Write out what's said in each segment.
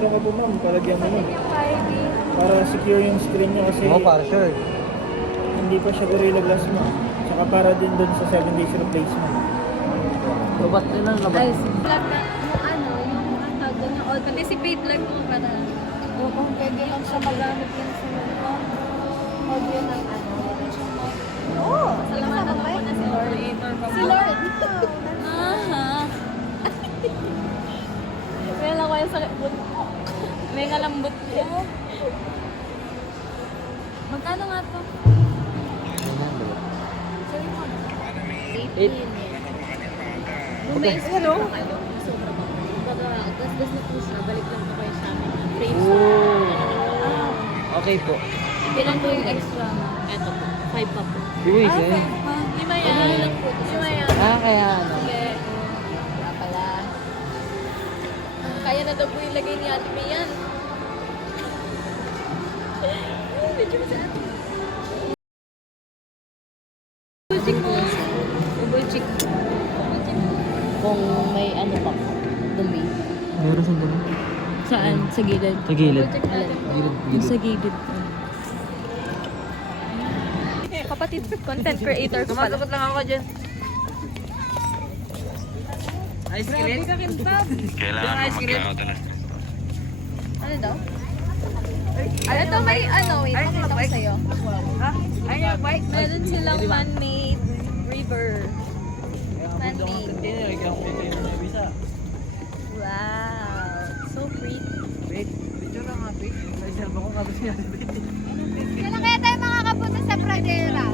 meron ka po ma'am, palagyan mo nun. Yung 5D. Para secure yung screen nyo kasi Oo, para sure. hindi pa siya Gorilla Glass ma'am. Tsaka para din dun sa 7 days replacement. Labat din lang, labat. Ay, vlog na yung ano, yung tawag doon, yung all anticipate vlog mo para kung pwede lang siya magamit yan sa mga audio ng ano. Oo! Salamatan ako na si Lord. Si Lord! Aha! May lang ko yung sakit. May ngalambot niya. Magkano nga to? 18. Bumayos ko lang kayo. Sobra pa. Gas na po siya. Balik lang po kayo sa amin. Frame siya. Okay po. Ilan po yung extra na? Eto po. 5 pa po. Uy, Ah, sir. 5 pa. Lima yan. Lima yan. Kaya ano. Sige. Kaya pala. Kaya na daw po yung lagay ni Ate May yan. Medyo masaan. Ubulchik mo. Ubulchik. Kung may ano pa po. Dumi. Meron sa dumi. Saan? Sa gilid? Sa gilid. Alin? Gilid. Sa gilid. Kapatid, content creator ko pala. Sumasagot lang ako dyan. Ice cream? Kailangan mo magkakatala. Ano daw? Ito may ano, wait, pakita ko sa'yo. Ha? Ay, yung bike? Meron silang man-made river. Man-made. Wow. So pretty. Wait, picture lang nga, wait. May cellphone ko kapos niya. Kailan kaya tayo makakapunta sa Pradera?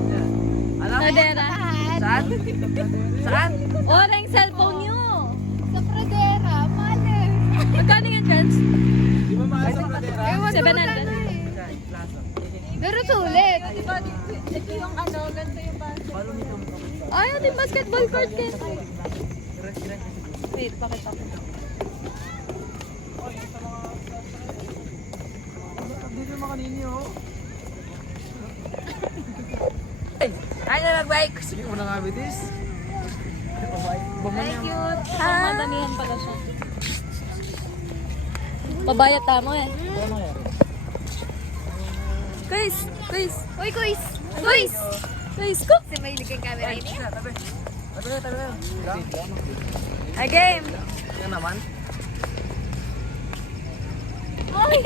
Alam mo? Pradera. Saan? Saan? Wala yung cellphone nyo. Sa Pradera, mali. Magkano yan, Jans? Di ba mahal sa Pradera? 700. Pero sulit. Diba, ito yung ano, ganito yung basket. Paano nito mo kapos? Ay, ito yung basketball court din. Wait, pakita ko. Dito mga ninyo. Ay, na mag-bike! Sige mo na nga, bitis. Ay, cute. Ah. Madamihan pala siya. Babayat tamo eh. Quiz! Quiz! Uy, quiz! Quiz! Quiz ko! Kasi may ligay camera ini. Tabi. A game! Yan naman. Oy!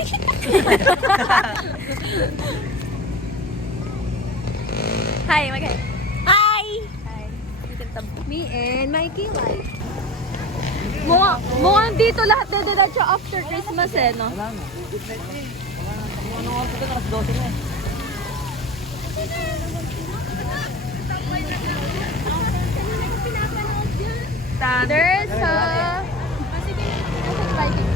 Hi, mag-hi. Hi! Hi. Me and Mikey Life. Mukhang dito lahat dediretso after Christmas eh, no? Wala na. Ano nga po ito? Alas 12 na eh. There's a... Ayun, parking.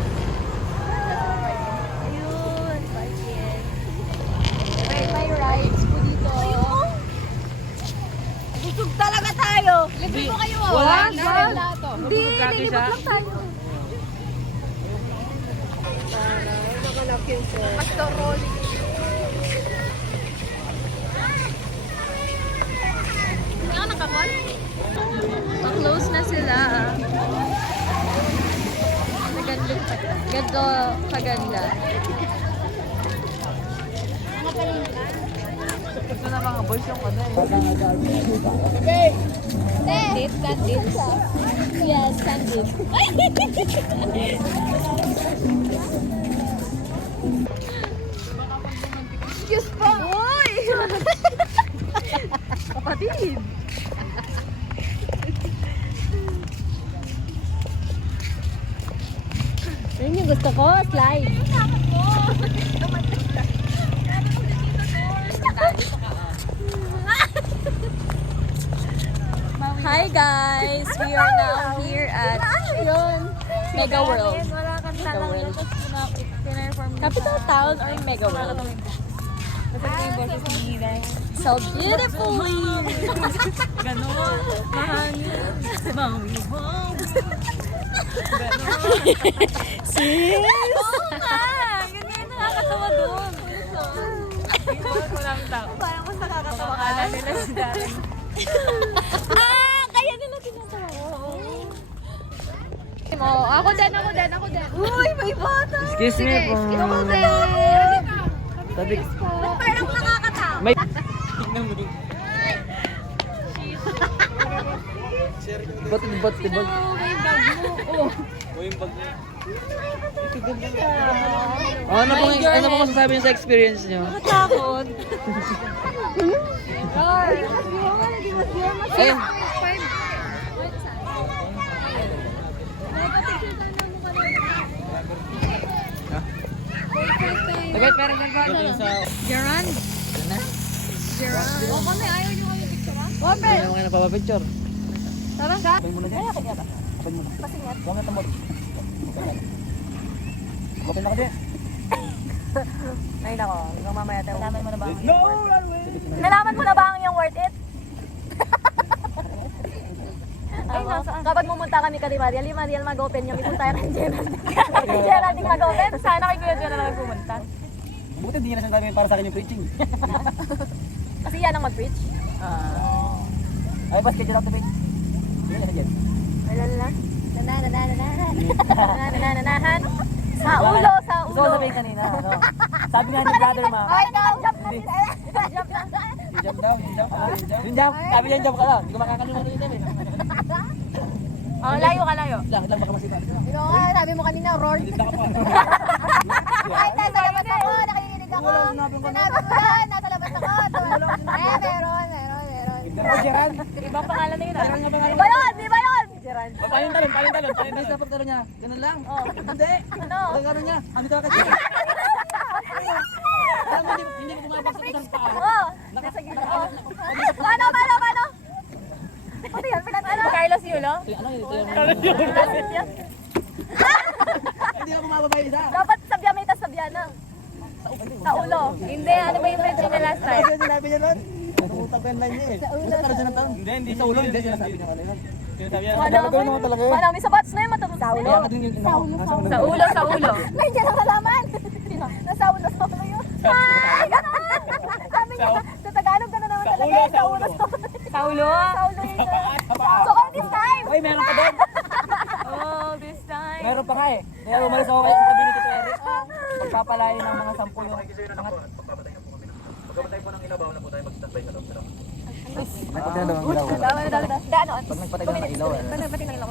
May rides po dito. Busog talaga tayo. Libre mo kayo. Wala Libre na. lahat to. Hindi, Busog lagi nilibot siya. lang tayo. Pastor Rolly. Hindi ako nakapon? Pa-close na sila. Ganto kaganda. Ito na mga boys yung ano eh. Date, candid. Yes, candid. Excuse po. Uy! Kapatid! Yun yung gusto ko, slide. Hi guys! We are now here at Mega World. Mega World. Capital Town or Mega World? So beautifully! Ganon. Mahangin. Mawibong. Sis! Oo nga! Ganyan yung nakakatawa doon. Iwan ko lang tao. Parang mas nakakatawa ka. Akala nila si Darren. Ah! Kaya nila tinatawa. Ako din. Uy, may bata. Excuse me po. Ikaw din. Sabi, Parang nakakatawa. may... Ba't tibag? Ano pong masasabi niyo sa experience niyo? Takot. Ayun. Okay, parang ganun pa. Gerard? Gerard. O kami, ayaw nyo kami picture ha? Ope! Hindi naman kayo napapapicture. Tara. Kapag mo na dyan. Kapag mo na. Huwag na tamod. Kapag na ka dyan. Ay nako, hanggang mamaya tayo. Nalaman mo na ba? No! Nalaman mo na ba ang yung worth it? Ay, kapag pumunta kami kay Mariel mag-open yung ipunta kay Gerald. Kay Gerald yung mag-open. Sana kay Kuya Gerald na pumunta. Buti hindi niya na sinasabi para sa akin yung preaching. Kasi yan ang mag-preach. Ay, bas kay Gerald to big. Hindi na dyan. Alala. Nanananahan. Sa ulo. Gusto ko sabihin kanina, ano? Sabi nga ni brother ma. Ay, jump na. Hindi. Jump na. Yung jump daw, yung jump. Yung jump. Sabi niya yung jump ka lang. Hindi ko makakalimutan yung jump eh. Oh, layo ka, layo. Lang baka masita. Sabi mo kanina, roar. Hindi ka pa. Ay, nasa labas ako, nakikinig ako. Sinabi mo na, nasa labas ako. Meron. Oh, Gerald. Ibang pangalan na yun. Gerald nga pangalan. Iba yun! Gerald. Paano talon. Basta pagtalo niya. Ganun lang. Hindi. Ano? Gano'n niya. Ano ka kasi? Alam mo, hindi mo kumabag sa isang paa. Oo. Nasa gilid ako. Paano? Ano yan? Ano? Carlos Yulo? Ano yun? Carlos yan? Hindi ako mababay isa. Dapat sabya may tas sabya na. Sa ulo. Hindi, ano ba yung mention niya last time? Ano yung sinabi niya nun? Nakutag ko yung line niya eh. Basta para siya ng taon. Hindi sa ulo. Hindi sinasabi niya kanina. Sinasabi niya. Gagawin naman talaga yun. Wala, may sabats na yun matapos. Sa ulo. Kaya ka din yung Sa ulo. Nandiyan ang halaman. Nasa ulo yun. Ay, ganun. Sabi niya, sa Tagalog gano'n naman talaga. Sa ulo. Sa ulo yun. So, all this time. Uy, meron ka doon. Oh, this time. Meron pa nga eh. Kaya umalis ako kayo sa tabi ni Tito Eric. Pagpapalain ng mga 10 yung mga... Pagpapatay po ng ilaw, bawal na po tayo mag-standby sa loob. Nagpatay na daw ang ilaw. Pag nagpatay na ng ilaw eh. Nagpatay ng ilaw.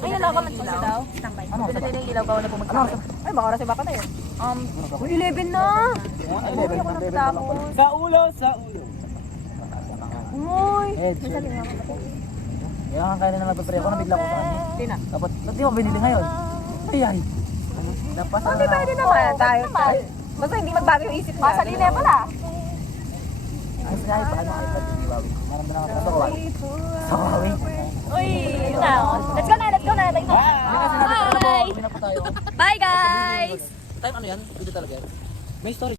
Ay, ilaw ka man ilaw. Standby. Pinatay ng ilaw, bawal na po mag-standby. Ay, baka oras baka na yun. 11 na. Uy, ako nakatapos. Sa ulo. Uy. Edge. Kaya nga kaya na nagpapre ako, nabigla ko sa kanya. Tina. Dapat, ba't di mo binili ngayon? Ay. Dapat Hindi pwede naman. Tayo. Basta hindi magbago yung isip niya. Sa linya pala. Ay, sige, paano iPad yung Huawei? Maram na lang ako sa Huawei. Sa Huawei? Uy, yun na. Let's go na. Bye. Bye! Bye, guys. Time ano yan? Video talaga yan? May story.